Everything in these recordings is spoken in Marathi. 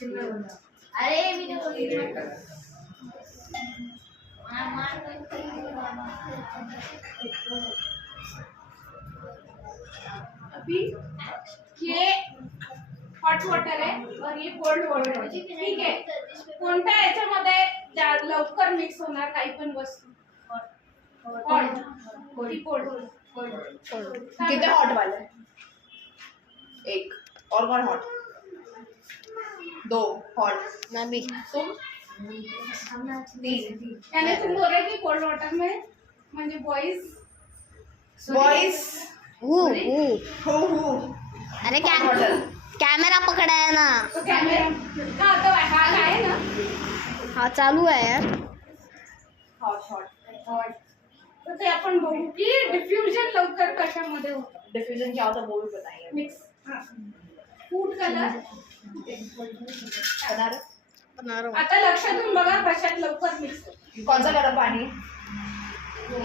अरे मी अभी ये हॉट वॉटर है और ये कोल्ड वॉटर है, ठीक है। कोणत्या याच्यामध्ये लवकर मिक्स होणार काही पण वस्तू? हॉट की कोल्ड? कितने हॉट वाले? एक और कौन हॉट? दो हॉट। मैं भी तुम? तीन। यानी तुम बोल रहे कि कोल्ड वाटर में म्हणजे बॉयज हु हो अरे क्या वाटर। कैमरा पकड़ा है ना। तो कॅमेरा हा तो हा आहे ना। हाँ चालू है यार। हॉट। तर ते आपण बघू की डिफ्युजन लवकर कशामध्ये होतं। डिफ्यूजन क्या होता है वो भी बताएंगे। मिक्स फूड कलर बना रहे? आता लक्षातून बघा कशात लवकर मिक्स होतं। कौन सा गर्म पानी?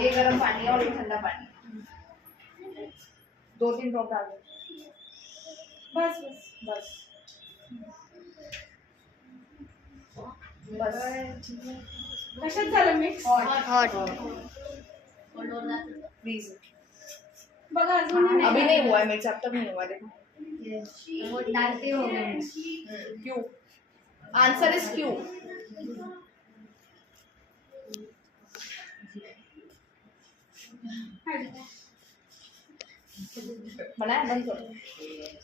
एक गर्म पानी और एक ठंडा पानी। 2-3 ड्रॉप डाल दो। बस बस बस कशात झालं मिक्स? Hot please. बघा अजून अभी नहीं हुआ है मिक्स, अब तक नहीं हुआ है, देखो। डालते हो क्यों? आंसर इज क्यों। बनाया बंद करो।